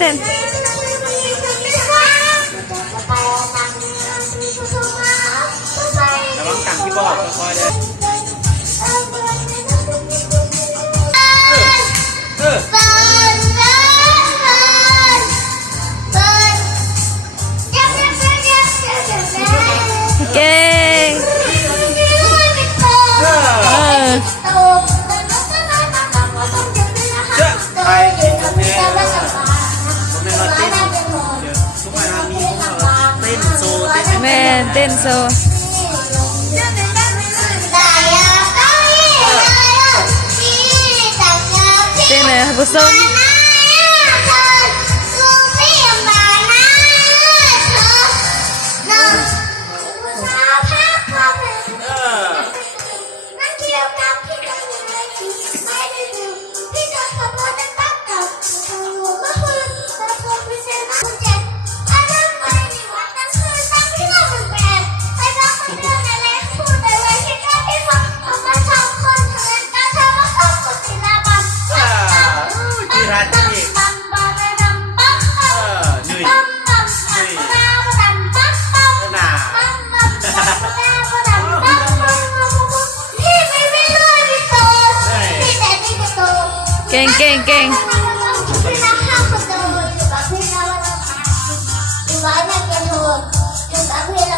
เต้นระวังตังที่บอดค่อยๆเลยเก่งไปกินกันเนี่ยผมเป็นมาเต้นทุกวันมีเต้นโซเต้น แม่เต้นโซเต้นเลยผู้ชมเก่งเก่งเก่งอยู่บ้านแม่กระโดดอยู่กับเพื่อน